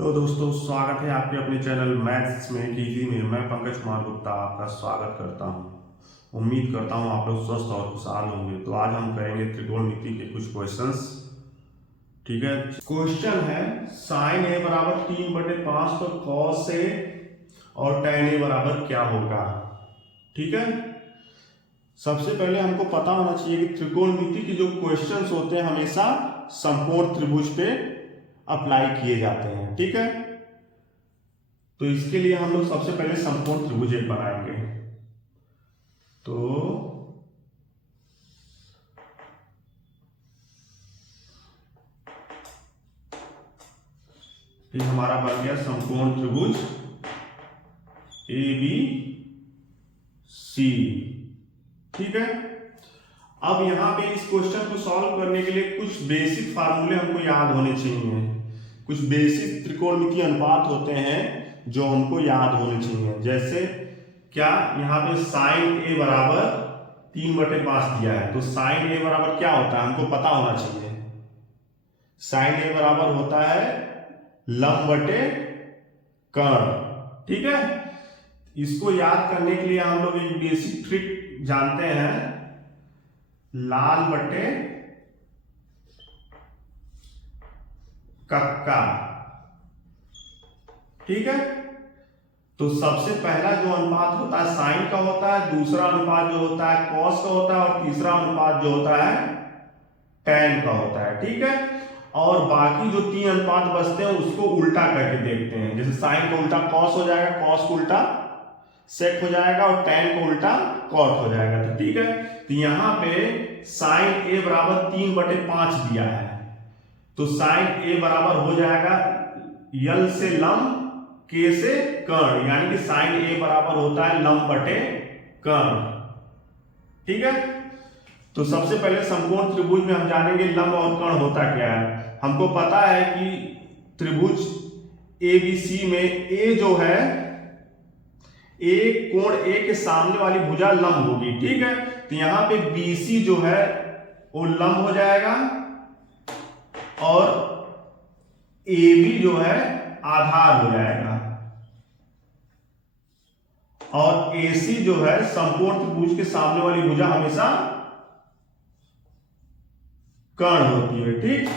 Hello दोस्तों, स्वागत है आपके अपने चैनल मैथ्स में इजी में। मैं पंकज कुमार गुप्ता आपका स्वागत करता हूं। उम्मीद करता हूं आप लोग स्वस्थ और खुशहाल होंगे। तो आज हम करेंगे त्रिकोणमिति के कुछ क्वेश्चंस। ठीक है, क्वेश्चन है साइन ए बराबर 3/5 तो कॉस ए और tan ए बराबर क्या होगा। ठीक है, सबसे पहले हमको पता होना चाहिए कि त्रिकोणमिति के जो क्वेश्चंस होते हैं हमेशा समकोण त्रिभुज पे अप्लाई किए जाते हैं। ठीक है, तो इसके लिए हम लोग सबसे पहले समकोण त्रिभुज एक बनाएंगे। तो ये हमारा बन गया समकोण त्रिभुज ए बी सी। ठीक है, अब यहां पे इस क्वेश्चन को सॉल्व करने के लिए कुछ बेसिक फार्मूले हमको याद होने चाहिए। कुछ बेसिक त्रिकोणमितीय अनुपात होते हैं जो हमको याद होने चाहिए। जैसे क्या, यहाँ पे साइन ए बराबर 3/5 दिया है, तो साइन ए बराबर क्या होता है हमको पता होना चाहिए। साइन ए बराबर होता है लंब बटे कर्ण। ठीक है, इसको याद करने के लिए हम लोग एक बेसिक ट्रिक जानते हैं, लाल बटे कक्का। ठीक है, तो सबसे पहला जो अनुपात होता है साइन का होता है, दूसरा अनुपात जो होता है कॉस का होता है, और तीसरा अनुपात जो होता है tan का होता है। ठीक है, और बाकी जो 3 अनुपात बचते हैं उसको उल्टा करके देखते हैं। जैसे साइन का उल्टा कॉस हो जाएगा, कॉस को उल्टा सेक हो जाएगा, और tan को उल्टा कॉट हो जाएगा। तो ठीक है, तो यहां पे साइन ए बराबर 3/5 दिया है, तो साइन ए बराबर हो जाएगा यल से लंब, के से कर्ण, यानी कि साइन ए बराबर होता है लंब बटे कर्ण। ठीक है, तो सबसे पहले समकोण त्रिभुज में हम जानेंगे लंब और कर्ण होता क्या है। हमको पता है कि त्रिभुज एबीसी में ए जो है, ए कोण ए के सामने वाली भुजा लंब होगी। ठीक है, तो यहां पे बीसी जो है वो लंब हो जाएगा, और AB जो है आधार हो जाएगा, और AC जो है समकोण त्रिभुज के सामने वाली भुजा हमेशा कर्ण होती है। ठीक,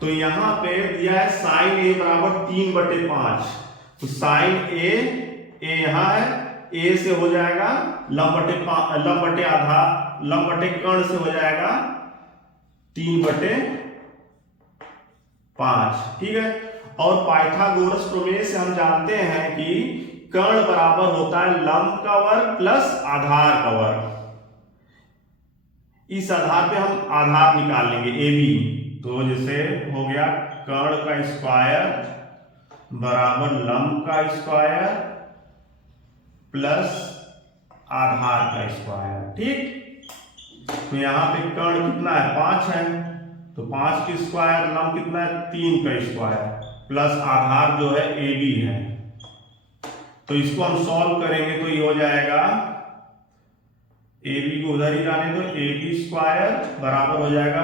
तो यहां पे दिया है साइन ए बराबर 3/5, तो साइन ए यहां है, ए से हो जाएगा लंब बटे आधार, लंब बटे कर्ण से हो जाएगा 3/5। ठीक है, और पाइथागोरस प्रमेय से हम जानते हैं कि कर्ण बराबर होता है लंब का वर्ग प्लस आधार का वर्ग। इस आधार पे हम आधार निकाल लेंगे AB, तो जैसे हो गया कर्ण का स्क्वायर बराबर लंब का स्क्वायर प्लस आधार का स्क्वायर। ठीक, तो यहां पे कर्ण कितना है, 5 है, तो 5 की स्क्वायर, लंब कितना है 3 का स्क्वायर, प्लस आधार जो है AB है। तो इसको हम सॉल्व करेंगे तो ये हो जाएगा, AB को उधर ही जाने दो, AB स्क्वायर बराबर हो जाएगा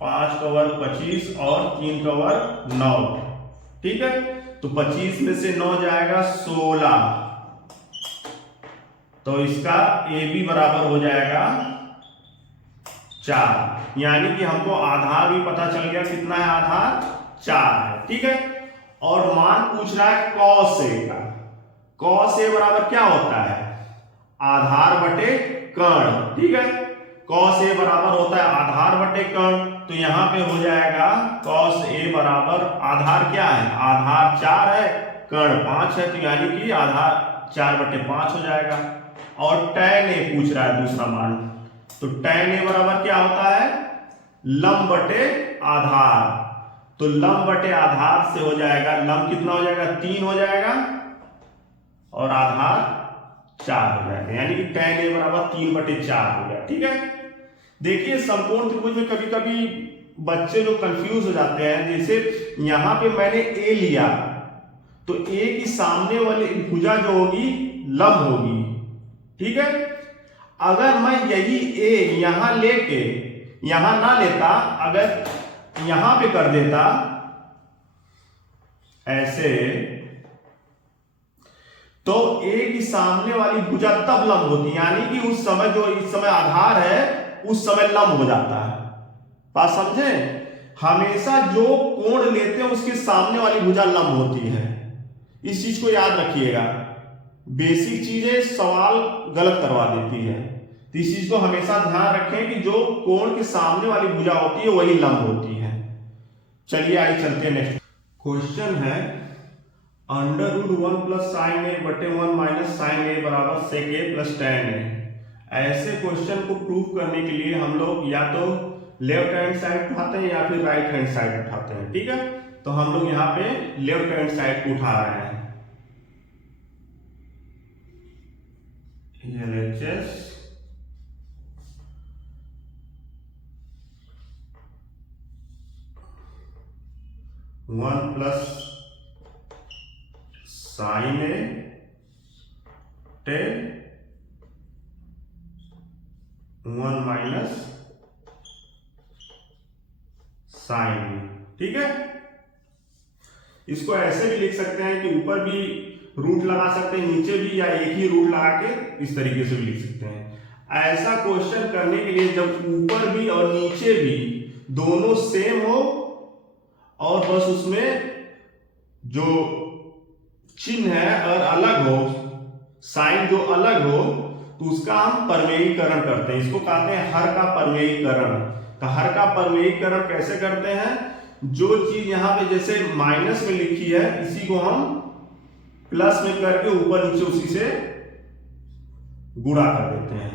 5 का वर्ग 25 और 3 का वर्ग 9। ठीक है, तो 25 में से 9 जाएगा 16, तो इसका AB बराबर हो जाएगा 4, यानी कि हमको आधार भी पता चल गया, कितना है आधार 4 है। ठीक है, और मान पूछ रहा है कॉस ए का। कॉस ए बराबर क्या होता है, आधार बटे कर्ण। ठीक है, कॉस ए बराबर होता है आधार बटे कर्ण, तो यहां पे हो जाएगा कॉस ए बराबर, आधार क्या है, आधार 4 है, कर्ण 5 है, तो यानी कि आधार 4/5 हो जाएगा। और tan ए पूछ रहा है दूसरा मान, तो tan ए बराबर क्या होता है, लंब बटे आधार, तो लंब बटे आधार से हो जाएगा, लंब कितना हो जाएगा 3 हो जाएगा, और आधार 4 हो जाएगा, यानी कि tan ए बराबर 3/4 हो गया। ठीक है, देखिए समकोण त्रिभुज में कभी कभी बच्चे जो कंफ्यूज हो जाते हैं, जैसे यहां पे मैंने ए लिया, तो ए की सामने वाली भुजा जो होगी लंब होगी। ठीक है, अगर मैं यही ए यहां लेके यहां ना लेता, अगर यहां पे कर देता, ऐसे तो ए की सामने वाली भुजा तब लंब होती है, यानी कि उस समय जो इस समय आधार है उस समय लंब हो जाता है। बात समझे? हमेशा जो कोण लेते हैं उसके सामने वाली भुजा लंब होती है। इस चीज को याद रखिएगा, बेसिक चीजें सवाल गलत करवा देती है, तो इस चीज को हमेशा ध्यान रखें कि जो कोण के सामने वाली भुजा होती है वही लंब होती है। चलिए आगे चलते हैं। नेक्स्ट क्वेश्चन है √1 + sin a बटे 1 - sin a बराबर sec a + tan a। ऐसे क्वेश्चन को प्रूफ करने के लिए हम लोग या तो लेफ्ट हैंड साइड उठाते हैं या फिर राइट हैंड साइड उठाते हैं। ठीक है, तो हम लोग यहाँ पे लेफ्ट हैंड साइड उठा रहे हैं। LHS 1 + sin a tan 1 - sin a। ठीक है, इसको ऐसे भी लिख सकते हैं कि ऊपर भी रूट लगा सकते हैं, नीचे भी, या एक ही रूट लगा के इस तरीके से भी लिख सकते हैं। ऐसा क्वेश्चन करने के लिए जब ऊपर भी और नीचे भी दोनों सेम हो और बस उसमें जो चिन्ह है अगर अलग हो, साइन जो अलग हो, तो उसका हम परमेयीकरण करते हैं। इसको कहते हैं हर का परमेयीकरण। तो हर का परमेयीकरण कैसे करते हैं? जो चीज यहां पे जैसे माइनस में लिखी है इसी को हम प्लस में करके ऊपर नीचे उसी से गुणा कर देते हैं।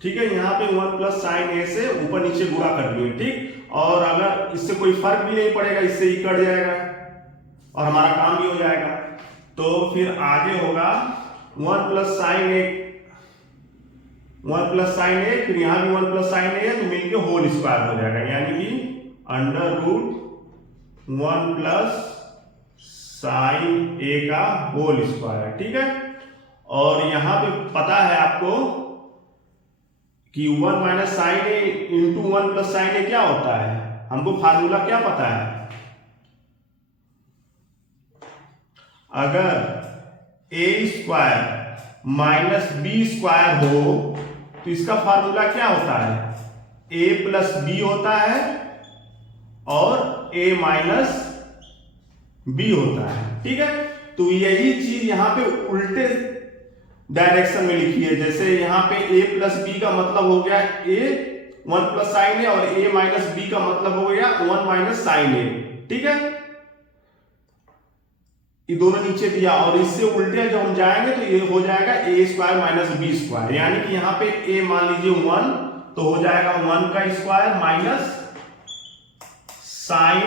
ठीक है, यहां पे 1 + sin a से ऊपर नीचे गुणा कर दिए। ठीक, और अगर इससे कोई फर्क भी नहीं पड़ेगा, इससे ही कट जाएगा और हमारा काम भी हो जाएगा। तो फिर आगे होगा 1 + sin a, 1 + sin a, फिर यहां भी 1 + sin a है तो मिलके होल स्क्वायर हो जाएगा, यानी कि √1 + sin a का होल स्क्वायर। ठीक है, और यहां पे पता है आपको कि 1 - sin a × 1 + sin a क्या होता है? हमको फार्मूला क्या पता है? अगर a² - b² हो तो इसका फार्मूला क्या होता है? a + b होता है और a - b होता है। ठीक है, तो यही चीज यहां पे उल्टे डायरेक्शन में लिखी है। जैसे यहां पे a + b का मतलब हो गया a 1 + sin a और a - b का मतलब हो गया 1 - sin a। ठीक है, ये दोनों नीचे दिया और इससे उल्टे जब हम जाएंगे तो ये हो जाएगा a² - b², यानी कि यहां पे a मान लीजिए 1 तो हो जाएगा 1 का square minus sin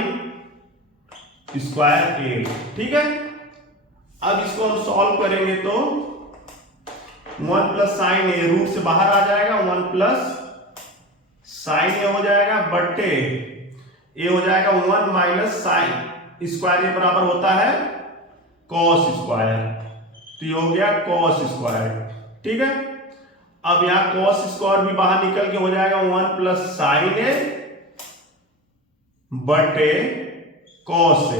square a। ठीक है, अब इसको हम सॉल्व करेंगे तो 1 + sin a रूट से बाहर आ जाएगा, 1 + sin a हो जाएगा बट्टे a हो जाएगा 1 - sin स्क्वायर a बराबर होता है cos स्क्वायर, तो ये हो गया cos स्क्वायर। ठीक है, अब यहां cos स्क्वायर भी बाहर निकल के हो जाएगा 1 + sin a बटे cos a।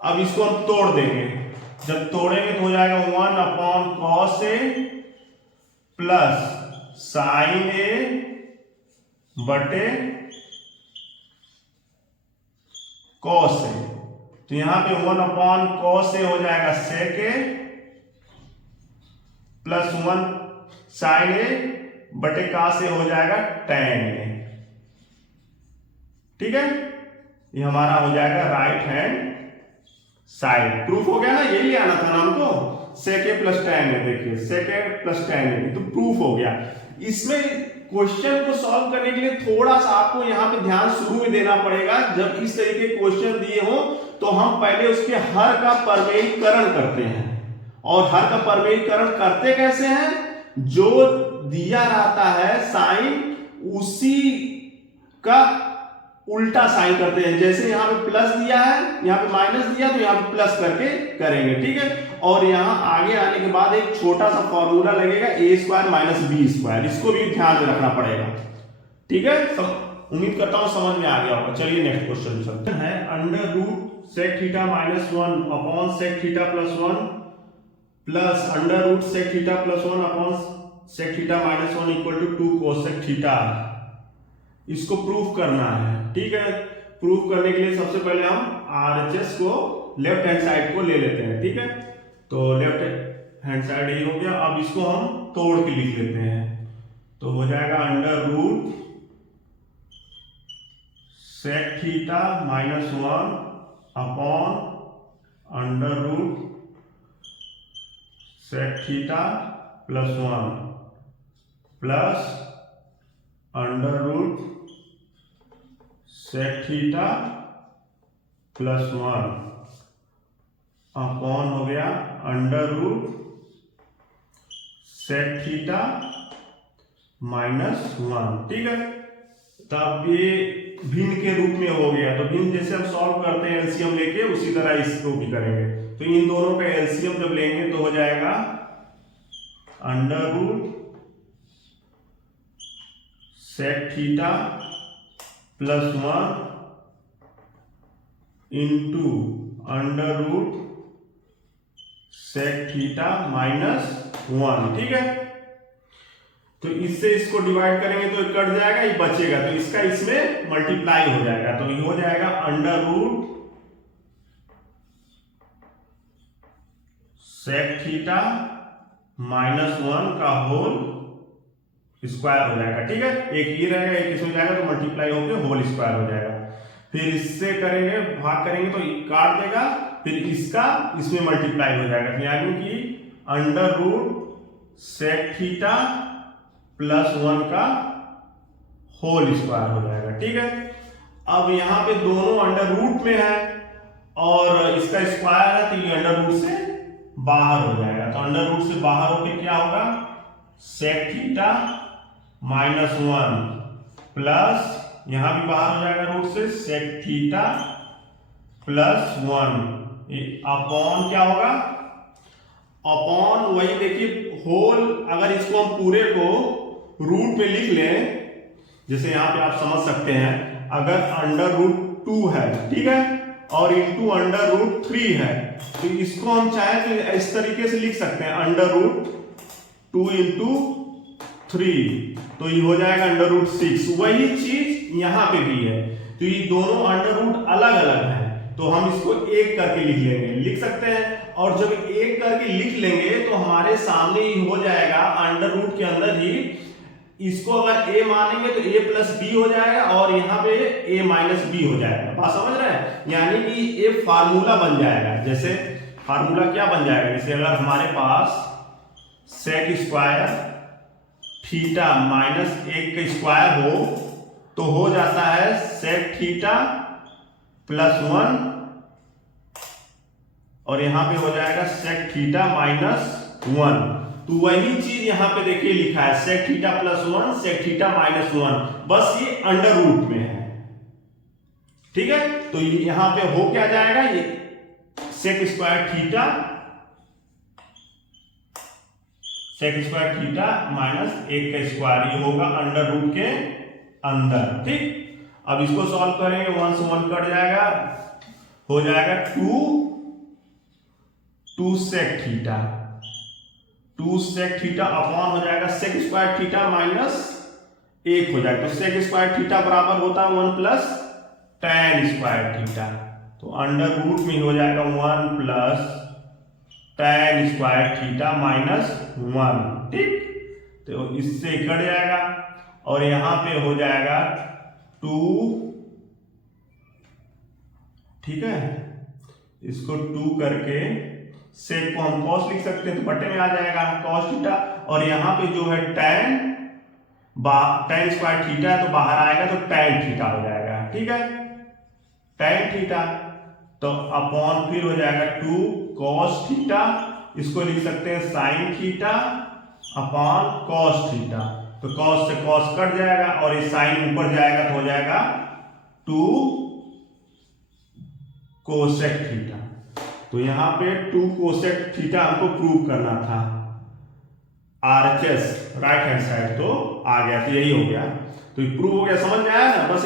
अब इसको हम तोड़ देंगे, जब तोड़ेंगे तो हो जाएगा 1/cos a + sin a बटे cos a। तो यहां पे 1/cos a हो जाएगा sec a + 1 sin a बटे cos a हो जाएगा tan a। ठीक है, ये हमारा हो जाएगा राइट हैंड साइड। प्रूफ हो गया ना, यही आना था ना हमको, sec a + tan a। देखिए sec a + tan a तो प्रूफ हो गया। इसमें क्वेश्चन को सॉल्व करने के लिए थोड़ा सा आपको यहां पे ध्यान शुरू में देना पड़ेगा। जब इस तरीके के क्वेश्चन दिए हो तो हम पहले उसके हर का परमेयीकरण करते हैं। और हर का परमेयीकरण करते कैसे हैं? जो दिया रहता है साइन उसी का उल्टा साइन करते हैं, जैसे यहाँ पे प्लस दिया है यहाँ पे माइनस दिया तो यहाँ पे प्लस करके करेंगे, ठीक है। और यहाँ आगे आने के बाद एक छोटा सा फॉर्मूला लगेगा ए स्क्वायर माइनस बी स्क्वायर, इसको भी ध्यान में रखना पड़ेगा, ठीक है। उम्मीद करता हूँ समझ में आ गया होगा। चलिए नेक्स्ट क्वेश्चन चलते हैं। Under root sec theta minus 1 upon sec theta plus 1 plus under root sec theta plus 1 upon sec theta minus 1 equal to 2 cosec theta, इसको प्रूफ करना है, ठीक है। प्रूफ करने के लिए सबसे पहले हम आरएचएस को लेफ्ट हैंड साइड को ले लेते हैं, ठीक है। तो लेफ्ट हैंड साइड ये हो गया। अब इसको हम तोड़ के लिख लेते हैं, तो हो जाएगा under root sec theta minus 1 upon under root sec theta plus 1 plus under root sec theta plus 1 upon हो गया under root sec theta minus 1, ठीक है। तब ये भिन्न के रूप में हो गया, तो भिन्न जैसे हम सॉल्व करते हैं एलसीएम लेके, उसी तरह इसको भी करेंगे। तो इन दोनों का एलसीएम जब लेंगे तो हो जाएगा under root sec theta plus 1 into under root sec theta minus 1, ठीक है। तो इससे इसको डिवाइड करेंगे तो कट जाएगा, ये बचेगा, तो इसका इसमें मल्टीप्लाई हो जाएगा, तो ये हो जाएगा under root sec theta minus 1 का होल स्क्वायर हो जाएगा, ठीक है। एक ये रहेगा एक इसमें जाएगा तो मल्टीप्लाई होकर होल स्क्वायर हो जाएगा। फिर इससे करेंगे भाग करेंगे तो काट देगा, फिर इसका इसमें मल्टीप्लाई हो जाएगा, यानी कि under root sec theta plus 1 का होल स्क्वायर हो जाएगा, ठीक है। अब यहाँ पे दोनों अंडर रूट में है और इसका स्क्वायर है, तो ये अंडर रूट से बाहर हो जाएगा, तो अंडर रूट से बाहर होकर क्या होगा सेक थीटा माइनस 1 प्लस यहां भी बाहर हो जाएगा रूट से सेक थीटा प्लस 1 अपॉन क्या होगा अपॉन वही देखिए होल। अगर इसको हम पूरे को रूट में लिख लें, जैसे यहां पे आप समझ सकते हैं, अगर अंडर रूट 2 है, ठीक है, और इंटू अंडर रूट 3 है, तो इसको हम चाहे तो इस तरीके से लिख सकते हैं अंडर रूट 2 इंटू 3, तो ये हो जाएगा अंडर रूट 6। वही चीज यहां पे भी है, तो ये दोनों अंडर रूट अलग अलग है, तो हम इसको एक करके लिख सकते हैं। और जब एक करके लिख लेंगे तो हमारे सामने ही हो जाएगा अंडर रूट के अंदर ही, इसको अगर a मानेंगे तो a प्लस बी हो जाएगा और यहाँ पे a माइनस बी हो जाएगा। बात समझ रहे हैं, यानी कि ये फार्मूला बन जाएगा। जैसे फार्मूला क्या बन जाएगा, जैसे अगर हमारे पास सेक स्क्वायर थीटा माइनस 1 का स्क्वायर हो तो हो जाता है सेक थीटा प्लस 1 और यहां पे हो जाएगा सेक थीटा माइनस 1। तो वही चीज यहां पे देखिए लिखा है sec theta plus 1 sec theta minus 1, बस ये अंडर रूट में है, ठीक है। तो यहां पे हो क्या जाएगा, ये सेक स्क्वायर थीटा माइनस 1 का स्क्वायर, ये होगा अंडर रूट के अंदर, ठीक। अब इसको सॉल्व करेंगे, 1 से 1 कट जाएगा, हो जाएगा 2 सेक थीटा अपॉन हो जाएगा सेक स्क्वायर थीटा माइनस 1 हो जाएगा, तो सेक स्क्वायर थीटा बराबर होता है 1 प्लस tan स्क्वायर थीटा, तो अंडर रूट में हो जाएगा 1 plus tan square theta minus 1, ठीक। तो इससे कट जाएगा और यहां पे हो जाएगा 2, ठीक है। इसको 2 करके सेक को हम cos लिख सकते हैं, तो बटे में आ जाएगा cos थीटा, और यहां पे जो है tan स्क्वायर थीटा है तो बाहर आएगा तो tan थीटा हो जाएगा, ठीक है, tan थीटा। तो अपॉन फिर हो जाएगा 2 cos थीटा, इसको लिख सकते हैं sin theta upon cos theta, तो cos से cos कट जाएगा और ये sin ऊपर जाएगा तो हो जाएगा 2 कोसेक थीटा। तो यहां पे 2 कोसेक थीटा हमको प्रूव करना था RHS राइट हैंड साइड, तो आ गया, तो यही हो गया, तो प्रूव हो गया, समझ में आया ना। बस